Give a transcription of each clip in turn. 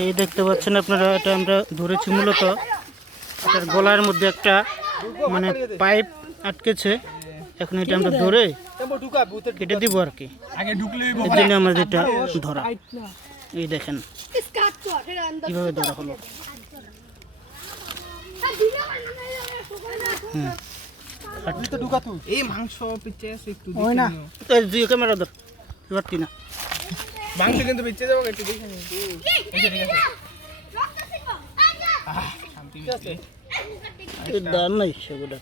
এই দেখতে পাচ্ছেন আপনারা, এটা আমরা ধরেছি মূলত এটার গলার মধ্যে একটা মানে পাইপ আটকেছে। এখন এটা আমরা ধরে কেটে দিব আর কি, এর জন্য আমাদের এটা ধরা। এই দেখেন কিভাবে ধরা হলো। এই মাংস পিচ্ছে একটু ওই না তো জিও ক্যামেরা ধর পারতি না, মাংস কিন্তু পিচ্ছে যাবো একটু দেখে নি। দাম নাই সেগুলো।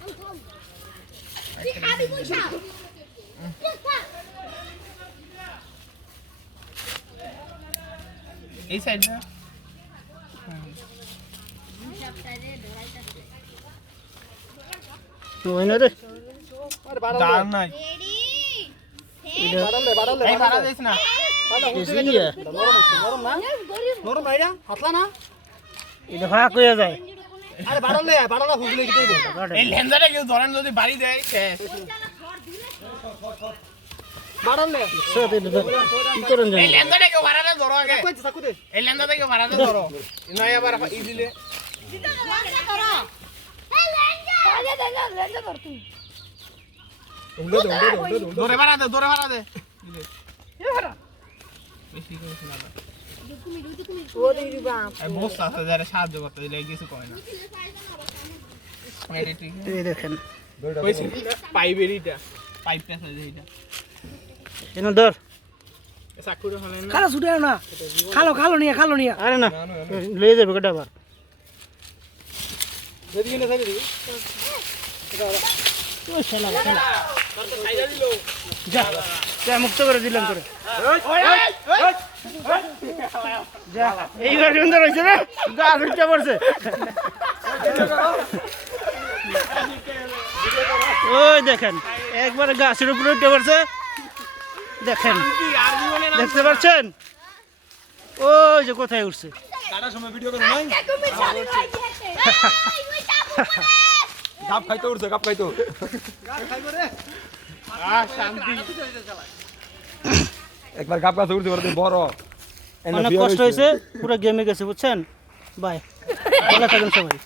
এই সাইড না ওই না রে দাম নাই। এটা এই বাড়া দিস না। এটা ভাগ হয়ে যায়। এই লেন্দাটা কেউ ধরেন যদি বাড়ি দেয় শেষ। কি করেন এই লেন্দাটা কেউ বাড়াতে ধরো আগে। এই লেন্দাটা কেউ বাড়াতে ধরো। নয় আবার ই দিলে ধরে বাড়াতে ধরে বাড়াতে বেশি করে শোনা না। বস আছে যারা সাহায্য করতে দিলে কিছু কয় না। এই দেখেন পাইপের এটা পাইপটা আছে এইটা এনে ধর চাকুরে হলে না খালো ছুটে না, খালো খালো নিয়ে খালো নিয়ে। আরে না লয়ে যাবে কেটে আবার ওই শালা শালা যা যা মুক্ত করে দিলাম করে যা। এইবার সুন্দর হয়েছে রে, গাছ উঠতে পড়ছে। ওই দেখেন একবারে গাছের উপরে উঠতে পারছে, দেখেন দেখতে পাচ্ছেন ওই যে কোথায় উঠছে। গাপ খাইতো উঠছে, গাপ খাইতো। একবার গাপ গাছে উঠছে বড়, অনেক কষ্ট হয়েছে, পুরো গেমে গেছে বুঝছেন। বাই, ভালো থাকেন সবাই।